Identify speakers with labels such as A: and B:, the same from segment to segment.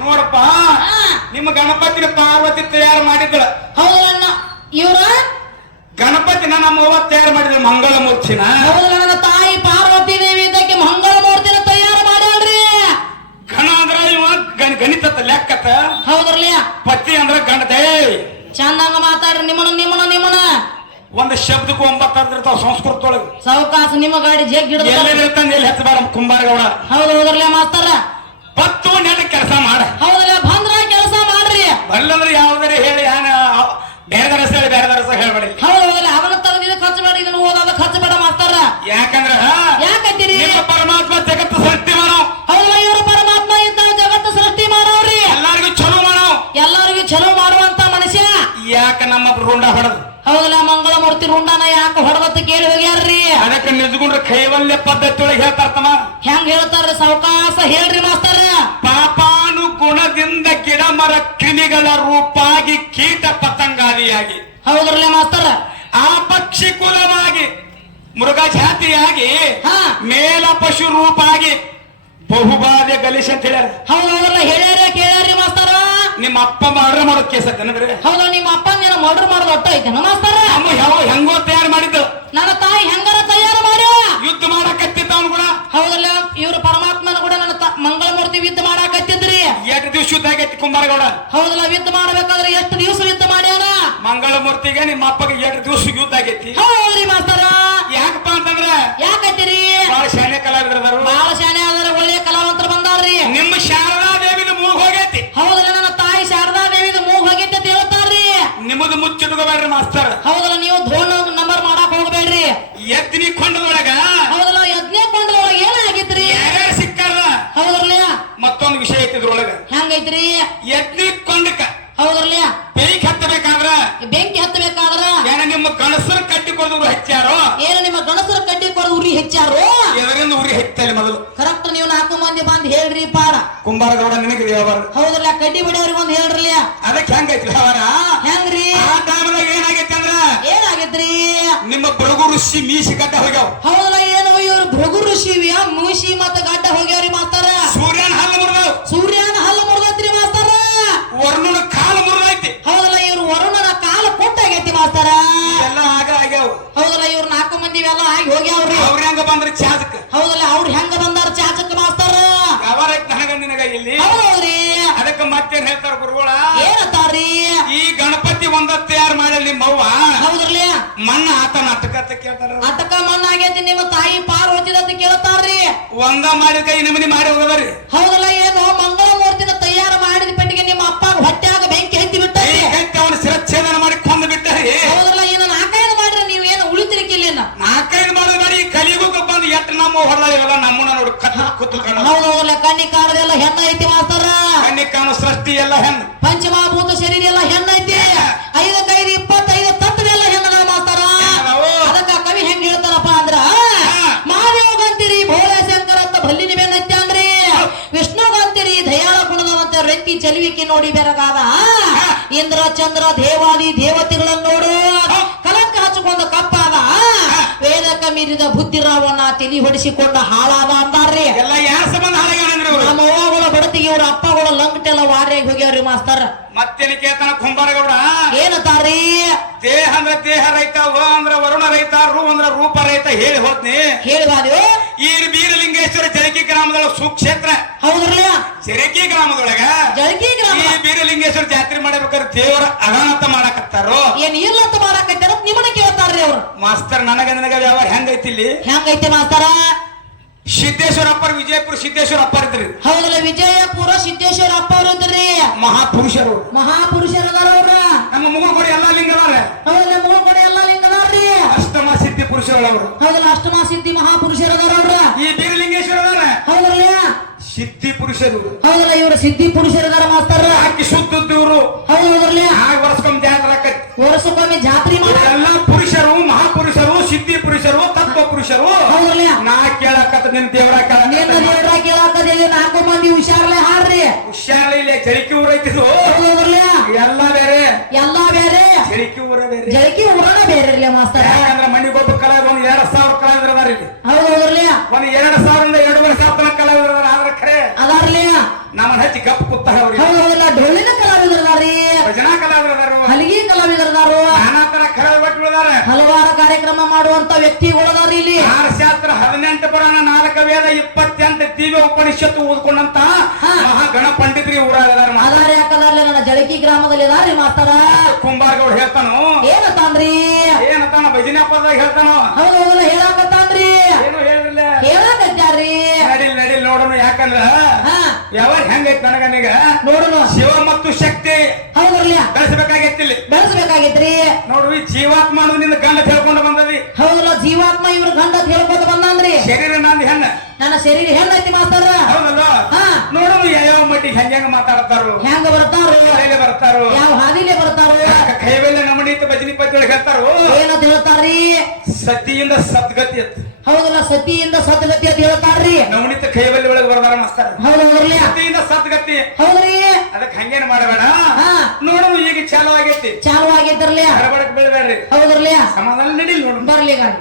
A: ನೋಡಪ್ಪ ನಿಮ್ಮ ಗಣಪತಿನ ಪಾರ್ವತಿ ತಯಾರು ಮಾಡಿದ್ದಳ.
B: ಹೌದಣ್ಣ. ಇವ್ರ?
A: ಗಣಪತಿನ ನಮ್ಮ ಅವ್ವ ತಯಾರು ಮಾಡಿದ ಮಂಗಳ ಮೂರ್ತಿನ
B: ಹೌದಣ್ಣ ತಾಯಿ ಪಾರ್ವತಿ ದೇವಿ ಇದಕ್ಕೆ ಮಂಗಳ ಮೂರ್ತಿನ ತಯಾರು ಮಾಡ್ಯಾಳ್ರಿ.
A: ಗಣ ಅಂದ್ರ ಇವ ಗಣ- ಲೆಕ್ಕತ
B: ಹೌದ್ರಲ್ಲ
A: ಪತಿ ಅಂದ್ರ ಗಣದೇ
B: ಚಂದಂಗ ಮಾತಾಡ್ರಿ ನಿಮ್ಮನ ನಿಮ್ಮನ ನಿಮ್ಮನ
A: ಒಂದು ಶಬ್ದಕ್ಕೂ ಒಂಬತ್ತು ಇರ್ತಾವ ಸಂಸ್ಕೃತ ಒಳಗೆ
B: ಸಾವಕಾಶ ನಿಮ್ಮ ಗಾಡಿ ಜಗ್ ಗಿಡ
A: ಎಲ್ಲಿ ಹಚ್ಚಬೇಡ ಕುಂಬಾರಗೌಡ.
B: ಹೌದು ಹೌದ್ರಲ್ಲ ಮಾಸ್ತರ?
A: ಪತ್ತು ನೆಲ ಕೆಲಸ ಮಾಡ.
B: ಹೌದಲ್ಲ ಬಂದ್ರ ಕೆಲಸ ಮಾಡ್ರಿ.
A: ಬಲ್ಲಂದ್ರೆ ಯಾವ್ದಾರ ಹೇಳಿ ಬೇರೆ ದರಸ ಹೇಳಿ ಬೇರೆ ದರಸ ಹೇಳ್ಬೇಡಿ.
B: ಹೌದು ಹೌದಲ್ಲ ಅವನ ತಗದಿದ ಖರ್ಚು ಮಾಡಿ ಇದನ್ನ ಓದಾದ ಖರ್ಚು ಬೇಡ ಮಾಡ್ತಾರ
A: ಯಾಕಂದ್ರ
B: ಯಾಕಂತೀರಿ
A: ಪರಮಾತ್ಮ ಜಗತ್ತು ಸೃಷ್ಟಿ ಮಾಡೋ.
B: ಹೌದಲ್ಲ ಇವರು ಪರಮಾತ್ಮ ಇದ್ದ ಜಗತ್ತು ಸೃಷ್ಟಿ ಮಾಡೋರಿ
A: ಎಲ್ಲರಿಗೂ ಚಲೋ ಮಾಡೋ.
B: ಎಲ್ಲರಿಗೂ ಚಲೋ ಮಾಡುವಂತ ಮನುಷ್ಯ.
A: ಯಾಕ ನಮ್ಮ ರುಂಡ ಹೊಡೆದು?
B: ಹೌದಲ್ಲ ಮಂಗಳ ಮೂರ್ತಿ ರುಂಡನ ಯಾಕೆ ಹೊಡೆದತ್ತ ಕೇಳಿ ಹೋಗ್ಯಾರ್ರಿ.
A: ಅದಕ್ಕೆ ನಿಜಗುಂಡ್ರ ಕೈವಲ್ಯ ಪದ್ಧತಿ ಒಳಗೆ ಹೇಳ್ತಾರ ತಮ್ಮ
B: ಹೆಂಗ್ ಹೇಳ್ತಾರ್ರಿ ಸಾವಕಾಶ ಹೇಳ್ರಿ
A: ಕ್ರಿಮಿಗಳ ರೂಪಾಗಿ ಕೀಟ ಪತಂಗಾದಿಯಾಗಿ.
B: ಹೌದ್ರಲ್ಲ ಮಾಸ್ತರ?
A: ಆ ಪಕ್ಷಿ ಕುಲವಾಗಿ ಮೃಗ ಜಾತಿಯಾಗಿ
B: ಹಾ.
A: ಮೇಲ ಪಶು ರೂಪಾಗಿ ಬಹುಬಾಧೆ ಗಲೀಶ್ ಅಂತ ಹೇಳ್ಯಾರ.
B: ಹೌದು ಹೌದಲ್ಲ ಹೇಳ್ಯಾರ ಮಾಸ್ತರ?
A: ನಿಮ್ಮ ಅಪ್ಪ ಮರ್ಡರ್ ಮಾಡೋದ್ ಕೇಸ ಅಂದ್ರೆ
B: ಹೌದು ನಿಮ್ಮ ಅಪ್ಪ ನೀನು ಮರ್ಡರ್ ಮಾಡೋದು ಒಟ್ಟ ಐತೆ ಮಾಸ್ತರ?
A: ಅಮ್ಮ ಯಾವ ಹೆಂಗೋ ತಯಾರು ಮಾಡಿದ್ದು.
B: ನನ್ನ ತಾಯಿ ಹೆಂಗಾರ ತಯಾರು ಮಾಡ್ಯಾವ
A: ಯುದ್ಧ ಮಾಡಕತ್ತಿತ್ತ ಅವನು ಕೂಡ
B: ಹೌದಲ್ಲ ಇವ್ರು ಪರಮಾತ್ಮನ ಕೂಡ ನನ್ನ ತ- ಮಂಗಳ ಮೂರ್ತಿ ಯುದ್ಧ ಮಾಡಾಕತ್ತಿದ್ರಿ
A: ಎಷ್ಟು ದಿವಸ ಯುದ್ಧ ಆಗೈತಿ ಕುಂಬಾರಗೌಡ
B: ಹೌದಲ್ಲ ಯುದ್ಧ ಮಾಡಬೇಕಾದ್ರೆ ಎಷ್ಟು ದಿವಸ ಯುದ್ಧ ಮಾಡ್ಯಾರ?
A: ಮಂಗಳ ಮೂರ್ತಿಗೆ ನಿಮ್ಮ ಅಪ್ಪಗೆ ಎರಡು ದಿವಸ ಯುದ್ಧ ಆಗೈತಿ.
B: ಹೌದ್ರಿ ಮಾಸ್ತರ.
A: ಯಾಕಪ್ಪ ಅಂತಂದ್ರ?
B: ಯಾಕತ್ತೀರಿ?
A: ಬಹಳ ಶಾಲೆ ಕಲಾವಿದರು
B: ಬಹಳ ಶಾನೆ ಆದ್ರೆ ಒಳ್ಳೆಯ ಕಲಾವಂತರು ಬಂದಾರ್ರಿ.
A: ನಿಮ್ಮ ಶಾರದಾ ದೇವಿನ ಮೂಗ್ ಹೋಗೈತಿ.
B: ಹೌದಲ್ಲ ನನ್ನ ತಾಯಿ ಶಾರದಾ ದೇವಿದ ಮೂಗ್ ಹೋಗೈತಿ ಅಂತ ಹೇಳ್ತಾರ್ರಿ.
A: ನಿಮ್ಮದು ಮುಚ್ಚಿಟ್ಕೋಬೇಡ್ರಿ ಮಾಸ್ತರ್.
B: ಹೌದಲ್ಲ ನೀವು ಧೋನ್ ನಂಬರ್ ಮಾಡಕ್ ಹೋಗ್ಬೇಡ್ರಿ.
A: ಎತ್ತಿನಿ ಕೊಂಡದೊಳಗ
B: ಹೌದಲ್ಲ
A: ಐತಿ ಇದ್ರೊಳಗ
B: ಹೆಂಗೈತ್ರಿ?
A: ಎತ್ತಿ ಕೊಂಡಕ.
B: ಹೌದ್ರಲ್ಲ
A: ಬೆಂಕಿ ಹತ್ತಬೇಕಾದ್ರ?
B: ಬೆಂಕಿ ಹತ್ತಬೇಕಾದ್ರ?
A: ಏನ ನಿಮ್ಮ ಗಣಸರ ಕಟ್ಟಿ ಕೊಡೋರು ಹೆಚ್ಚಾರೋ?
B: ಏನ ನಿಮ್ಮ ಗಣಸರ ಕಟ್ಟಿ ಕೊಡೋದು ಉರಿ ಹೆಚ್ಚಾರೋ?
A: ಎದರಿಂದ ಉರಿ ಹೆಚ್ಚಲಿ ಮೊದಲು?
B: ಕರೆಕ್ಟ್ ನೀವು ನಾಲ್ಕು ಮಂದಿ ಬಂದ್ ಹೇಳ್ರಿ ಪಾಡ.
A: ಕುಂಬಾರಗೌಡ ನಿನಗೆ ವ್ಯವಹಾರ.
B: ಹೌದ್ರಲ್ಲ ಕಡ್ಡಿ ಬಿಡೋರಿಗೆ ಒಂದ್ ಹೇಳ್ರಿ
A: ಅದಕ್ಕೆ ಹೆಂಗೈತಿ ಅವರ
B: ಹೆಂಗ್ರಿ?
A: ಆ ಟೈಮ್ದಾಗ ಏನಾಗೈತಿ ಅಂದ್ರ?
B: ಏನಾಗಿತ್ರಿ?
A: ನಿಮ್ಮ ಬಡಗು ಋಷಿ ಮೀಸಿ ಕಟ್ಟ ಹೋಗ್ಯಾವ
B: ಹೌದಲ್ಲ ಏನು ಇವರು ಭೃಗು ಋಷಿ ಮೂಸಿ ಮತ್ತ ಗಡ್ಡ ಹೋಗ್ಯಾವ್ರಿ ಮಾಸ್ತಾರ
A: ಸೂರ್ಯನ ಹಲ್ಲು ಮುರಿದವು
B: ಸೂರ್ಯನ ಹಲ್ಲು ಮುರಿದತ್ರಿ ಮಾಸ್ತಾರ
A: ವರುಣನ ಕಾಲು ಮುರಿದೈತಿ
B: ಹೌದಲ್ಲ ಇವ್ರು ವರುಣನ ಕಾಲ ಕೊಟ್ಟಾಗೈತಿ ಮಾಸ್ತಾರ
A: ಎಲ್ಲ ಆಗ ಆಗ್ಯಾವ
B: ಹೌದಲ್ಲ ಇವ್ರು ನಾಲ್ಕು ಮಂದಿ ಇವೆಲ್ಲ ಆಗಿ ಹೋಗ್ಯಾವ್ರಿ
A: ಅವ್ರ ಹೆಂಗ ಬಂದ್ರ ಚಾದಕ್
B: ಹೌದಲ್ಲ ಅವ್ರು ಹೆಂಗ ಬಂದಾರ ಚಾಚಕ್ ಮಾಸ್ತಾರ
A: ಯಾವಾರ ನನಗ ನಿನಗ ಇಲ್ಲಿ
B: ಹೌದೌದ್ರಿ
A: ಅದಕ್ಕೆ ಮತ್ತೇನ್ ಹೇಳ್ತಾರ ಗುರುಗಳ? ಈ ಗಣಪತಿ ಒಂದ ತಯಾರು ಮಾಡಿ ನಿಮ್ಮ ಅವ್ವ?
B: ಹೌದ್ರಲ್ಲ?
A: ಮಣ್ಣ ಆತನ ಅತಕ ಅಂತ ಕೇಳ್ತಾರ
B: ಅಟಕ ಮಣ್ಣಾಗೈತಿ ನಿಮ್ಮ ತಾಯಿ ಪಾರ್ ಅಂತ ಕೇಳ್ತಾರ್ರಿ.
A: ಒಂದ ಮಾಡಿದ ಕೈ ನಿಮ್ಮನಿ ಮಾಡಿ ಹೋಗದ್ರಿ.
B: ಹೌದಲ್ಲ ಏನು ಮಂಗಳ ಮೂರ್ತಿನ ತಯಾರು ಮಾಡಿದ ಪೆಟ್ಟಿಗೆ ನಿಮ್ಮ ಅಪ್ಪ ಹೊಟ್ಟ್ಯಾಗ ಬೆಂಕಿ ಹತ್ತಿ ಹೆಂಗೆ
A: ಅವನ ಶಿರಚ್ಛೇದನ ಮಾಡಿ ಕೊಂದು ಬಿಟ್ಟರಿ.
B: ಹೌದಲ್ಲ ಇನ್ನು ನಾಲ್ಕೈದು ಮಾಡ್ರಿ ನೀವು ಏನು ಉಳಿತಿರ್ಕಿಲ್ಲ
A: ನಾಲ್ಕೈದು ಮಾಡಿದ ಮಾಡಿ ಕಲಿಗೂ ಬಂದು ಎಟ್ಟು ನಮ್ಮ ಹೊಡೆದ ಇವೆಲ್ಲ ನಮ್ಮನ್ನ ನೋಡಿ ಕತ್ತ ಕೂತ್ಕೊಂಡು.
B: ಹೌದಲ್ಲ ಕಣ್ಣಿ ಕಾಣದೆಲ್ಲ ಹೆಣ್ಣ ಐತಿ
A: ಕಾಣು ಸೃಷ್ಟಿ ಎಲ್ಲ ಹೆಣ್ಣು.
B: ಪಂಚಮಹಾಭೂತ ಶರೀರ ಎಲ್ಲ ಹೆಣ್ಣೈತಿ. ಐದಕ್ಕೈದು ಇಪ್ಪತ್ತೈದು ತತ್ವ ಎಲ್ಲ ಹೆಣ್ಣುಗಳು
A: ಮಾಡ್ತಾರ
B: ಅದಕ್ಕ ಕವಿ ಹೆಂಗ್ ಹೇಳ್ತಾರಪ್ಪ ಅಂದ್ರ ಮಾನವ ಗಂತಿರಿ ಭೋಳೆ ಶಂಕರ ಅಂತ ಭಲ್ಲಿ ನೀವೇನೈತಿ ಅಂದ್ರಿ. ವಿಷ್ಣು ಗಂತಿರಿ ದಯಾಳ ಗುಣದವಂತ ರೆತ್ತಿ ಚಲುವಿಕೆ ನೋಡಿ ಬೆರಗಾದ. ಇಂದ್ರ ಚಂದ್ರ ದೇವಾದಿ ದೇವತೆಗಳನ್ನು ನೋಡು. ಕಲಂಕ ಹಚ್ಚಿಕೊಂಡ ಕಪ್ಪಾದ. ವೇದಕ ಮೀರಿದ ಬುದ್ಧಿರಾವನ್ನ ತಿಳಿ ಹೊಡಿಸಿಕೊಂಡ ಹಾಳಾದ ಅಂದಾರ್ರಿ.
A: ಎಲ್ಲ ಯಾರ ಸಂಬಂಧ ಹಾಳಾಗ
B: ನಮ್ಮ ಬಡತಿಗೆ ಇವ್ರ ಅಪ್ಪಗಳ ಲಂಗಟೆಲ್ಲ ವಾರ್ಯಾಗಿ ಹೋಗ್ಯಾವ್ರಿ ಮಾಸ್ತರ್.
A: ಮತ್ತೇನು ಕೇಳ್ತಾನ ಕುಂಬಾರಗೌಡ.
B: ಏನತಾರಿ
A: ದೇಹ ಅಂದ್ರೆ ದೇಹ ರೈತ ವ ಅಂದ್ರ ವರುಣ ರೈತ ರೂ ಅಂದ್ರೆ ರೂಪ ರೈತ ಹೇಳಿ ಹೋದ್ನಿ.
B: ಹೇಳಿವಾದ್ಯೋ
A: ಈ ಬೀರಲಿಂಗೇಶ್ವರ ಜರಕಿ ಗ್ರಾಮದೊಳಗ ಸುಕ್ಷೇತ್ರ.
B: ಹೌದ್ರಲ್ಲ?
A: ಜರಕಿ ಗ್ರಾಮದೊಳಗ
B: ಜಳಕಿ ಗ್ರಾಮ.
A: ಈ ಬೀರಲಿಂಗೇಶ್ವರ ಜಾತ್ರೆ ಮಾಡಬೇಕಾದ್ರೆ ದೇವರ ಅನಾಥ ಮಾಡಕತ್ತಾರೋ?
B: ಏನ್ ಇಲ್ಲತ್ತ ಮಾಡಾಕತ್ತಾರ ನಿಮ್ಮನ್ನ ಕೇಳ್ತಾರ್ರಿ ಅವ್ರು.
A: ಮಾಸ್ತರ್ ನನಗ ನನಗ ವ್ಯವಹಾರ ಹೆಂಗೈತಿ ಇಲ್ಲಿ?
B: ಹೆಂಗೈತಿ ಮಾಸ್ತಾರ?
A: ಸಿದ್ದೇಶ್ವರ ಅಪ್ಪ ವಿಜಯಪುರ ಸಿದ್ದೇಶ್ವರ ಅಪ್ಪ ಇದ್ರಿ.
B: ಹೌದಲ್ಲ ವಿಜಯಪುರ ಸಿದ್ದೇಶ್ವರ ಅಪ್ಪ ಅವ್ರು ಇದ್ರಿ.
A: ಮಹಾಪುರುಷರು.
B: ಮಹಾಪುರುಷರ ಅದಾರ ಅವ್ರ
A: ನಮ್ಮ ಮುಗುಳು ಕೂಡ ಎಲ್ಲಾ ಲಿಂಗದಾರ
B: ಹೌದಲ್ಲ ಮೂರ್ ಕಡೆ ಎಲ್ಲ ಲಿಂಗದಾರ್ರಿ
A: ಅಷ್ಟಮ ಸಿದ್ಧಿ ಪುರುಷರವರು
B: ಹೌದಲ್ಲ ಅಷ್ಟಮ ಸಿದ್ಧಿ ಮಹಾಪುರುಷರ ಅದಾರ ಅವ್ರ
A: ಈ ಬೀರಲಿಂಗೇಶ್ವರ ಅದಾರ
B: ಹೌದಲ್ಲ
A: ಸಿದ್ಧಿ ಪುರುಷರು.
B: ಹೌದಲ್ಲ ಇವರು ಸಿದ್ಧಿ ಪುರುಷರ ಅದಾರ ಮಾಸ್ತಾರ.
A: ಆಕಿ ಶುದ್ಧದ್ದು ಇವರು.
B: ಹೌದಲ್ಲ
A: ಆಗ ವರ್ಷಕ್ಕೊಮ್ಮೆ ಜಾತ್ರೆ ಆಕೈತಿ
B: ವರ್ಷಕ್ಕೊಮ್ಮೆ ಜಾತ್ರೆ ಮಾಡಿ
A: ಎಲ್ಲ ಪುರುಷರು
B: ಹೌದ್ರಲ್ಲ?
A: ನಾ ಕೇಳಕತ್ತ ನಿನ್ ದೇವರ
B: ನಿನ್ನ ದೇವ್ರ ಕೇಳಾಕದೇವಿ ನಾಲ್ಕು ಮಂದಿ ಹುಷಾರ್ಲೆ ಹಾಡ್ರಿ
A: ಹುಷಾರ್ಲೆ ಇಲ್ಲಿ ಜರಿಕಿ ಊರ
B: ಹೌದ್ರಲ್ಲ?
A: ಎಲ್ಲ ಬೇರೆ.
B: ಎಲ್ಲಾ ಬೇರೆ?
A: ಜರಿಕಿ ಊರ ಬೇರೆ.
B: ಜಳಕಿ ಊರನ ಬೇರೆ ಇರ್ಲಿ ಮಾಸ್ತರ.
A: ಯಾಕಂದ್ರ ಒಬ್ಬ ಕಲಾವಿದ ಒಂದ್ ಎರಡ್ ಸಾವಿರ ಕಲಾವಿದ್ರ ಅದಾರ ಇಲ್ಲಿ.
B: ಹೌದು ಹೌದ್ರಲ್ಲ?
A: ಒಂದ್ ಎರಡ್ ಸಾವಿರದಿಂದ ಎರಡೂವರೆ ಸಾವಿರ ತನಕ ಕಲಾವಿದ್ರ ಅದಾರ ಆದ್ರ ಖರೆ
B: ಅದಾರ್ಲಿ?
A: ನಮ್ಮನ್ನ ಹಚ್ಚಿ ಗಪ್ ಕೂತಾರ ಅವ್ರಿಗೆ
B: ಹೌದು ಹೌದಲ್ಲ ಡೊಳ್ಳಿನ ಕಲಾವಿದರದಾರ್ರಿ
A: ಭಜನಾ ಕಲಾವಿದರು
B: ಹಲಗಿ ಕಲಾವಿದರದಾರು
A: ನಾನಾ ತರ ಕರೆ ಬಿಟ್ಟಿದಾರ
B: ಹಲವಾರು ಮಾಡುವಂತ ವ್ಯಕ್ತಿಗಳದಾರ ಇಲ್ಲಿ.
A: ಶಾಸ್ತ್ರ ಹದಿನೆಂಟು ಪುರಾಣ ನಾಲ್ಕು ವೇದ ಇಪ್ಪತ್ತೆಂಟು ದಿವ್ಯ ಉಪನಿಷತ್ತು ಓದ್ಕೊಂಡಂತ
B: ಮಹಾ
A: ಮಹಾಗಣ ಪಂಡಿತರಿ ಊರಾಗದಾರ
B: ಅದಾರ ನನ್ನ ಜಳಕಿ ಗ್ರಾಮದಲ್ಲಿ ಇದಾರ್ರಿ ಮಾಸ್ತರ
A: ಕುಂಬಾರ್ಗೌಡ ಹೇಳ್ತಾನು?
B: ಏನತಾನ್ರಿ
A: ಏನಂತಾನ ಭಜನೆ ಪದದಾಗ ಹೇಳ್ತಾನೋ?
B: ಹೌದು ಹೌದು ಹೇಳಾಕತ್ತಾನ್ರಿ
A: ಏನು ಹೇಳಿಲ್ಲ
B: ಹೇಳಾಕತ್ತಾರ್ರಿ
A: ನಡಿಲ್ ನಡಿಲ್ ನೋಡೋಣ ಯಾಕಂದ್ರ?
B: ಹಾ.
A: ಯಾವಾಗ ಹೆಂಗೈತ್ ನನಗನೀಗ
B: ನೋಡೋಣ
A: ಶಿವ ಮತ್ತು ಶಕ್ತಿ.
B: ಹೌದ್ರಲ್ಲ
A: ಬೆಳೆಸಬೇಕಾಗೈತಿ ಇಲ್ಲಿ
B: ಬೆಳೆಸ್ಬೇಕಾಗೈತ್ರಿ.
A: ನೋಡು ಜೀವಾತ್ಮ ನಿನ್ನ ಗಂಡ ತಿಳ್ಕೊಂಡು ಬಂದದಿ.
B: ಹೌದಲ್ಲ ಜೀವಾತ್ಮ ಇವ್ರ ಗಂಡ ತಿಳ್ಕೊಂಡು ಬಂದ್ರಿ
A: ಶರೀರ ನಂದು ಹೆಣ್ಣ.
B: ನನ್ನ ಶರೀರ ಹೆಣ್ಣೈತಿ ಮಾತಾಡ
A: ಹೌದಲ್ಲ
B: ಹಾ.
A: ನೋಡೋದು ಯಾವ ಮಟ್ಟಿಗೆ ಹೆಂಗ ಹೆಂಗ ಮಾತಾಡ್ತಾರು.
B: ಹೆಂಗ ಬರ್ತಾರು.
A: ಕೈಲಿ ಬರ್ತಾರು.
B: ಯಾವ ಹಾದಿಲೆ ಬರ್ತಾರು.
A: ಕೈವೆಲ್ಲ ನಮನೀತ ಭಜನಿ ಪದ್ಯಗಳು ಹೇಳ್ತಾರು.
B: ಏನಂತ ಹೇಳ್ತಾರ್ರಿ.
A: ಸತಿಯಿಂದ ಸದ್ಗತಿ ಅಂತ.
B: ಹೌದಲ್ಲ ಸತಿಯಿಂದ ಸದ್ಗತಿ ಅಂತ ಹೇಳ್ತಾರ್ರಿ.
A: ನವನೀತ ಕೈವಲ್ಲಿ ಒಳಗೆ ಬರ್ದಾರ ಮಸ್ತಾರ.
B: ಹೌದು ಹೌದ್ರಲ್ಲ
A: ಸತಿಯಿಂದ ಸದ್ಗತಿ.
B: ಹೌದ್ರಿ.
A: ಅದಕ್ಕೆ ಹಂಗೇನು ಮಾಡಬೇಡ. ಚಾಲು ಆಗೈತಿ.
B: ಚಾಲು ಆಗಿದ್ರಲ್ಲ
A: ಹರಬಡಕ್ ಬೀಳ್ಬೇಡ್ರಿ
B: ಹೌದ್ರಲ್ಲ
A: ಸಮಾಧಾನ ನಡೀಲಿ ನೋಡು.
B: ಬರ್ಲಿ ಗಂಡ.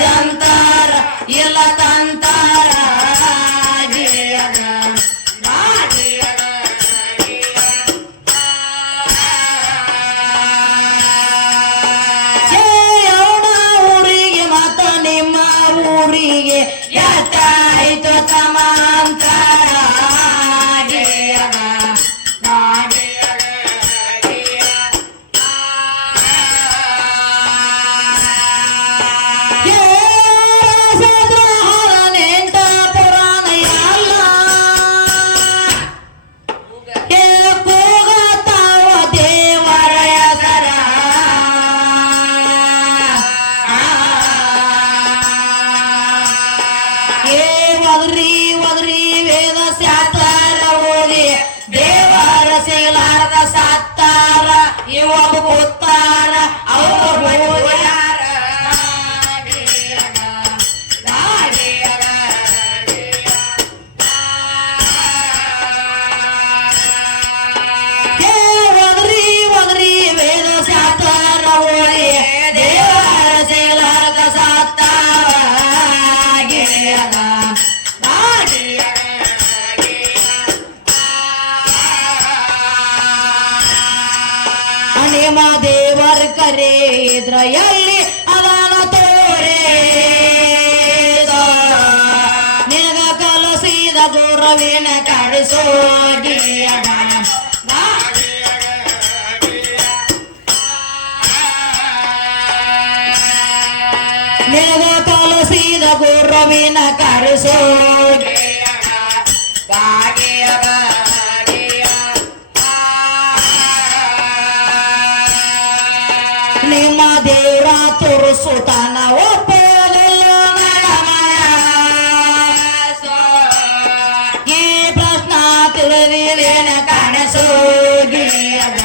B: ಜಂತಾರ ಇಲ್ಲ ತಂತಾರ. ದೇವರ ಕರೆ ಎಲ್ಲಿ ಅದನ ತೋರೆ ನಿನಗ ಕಲಸಿದ ಗುರುವಿನ ಕಳಿಸೋಗಿಯಗ ನಿನಗ ಕಲಸಿದ ಗುರುವಿನ ಕಳಿಸೋಗಿ ಈ ಪ್ರಶ್ನ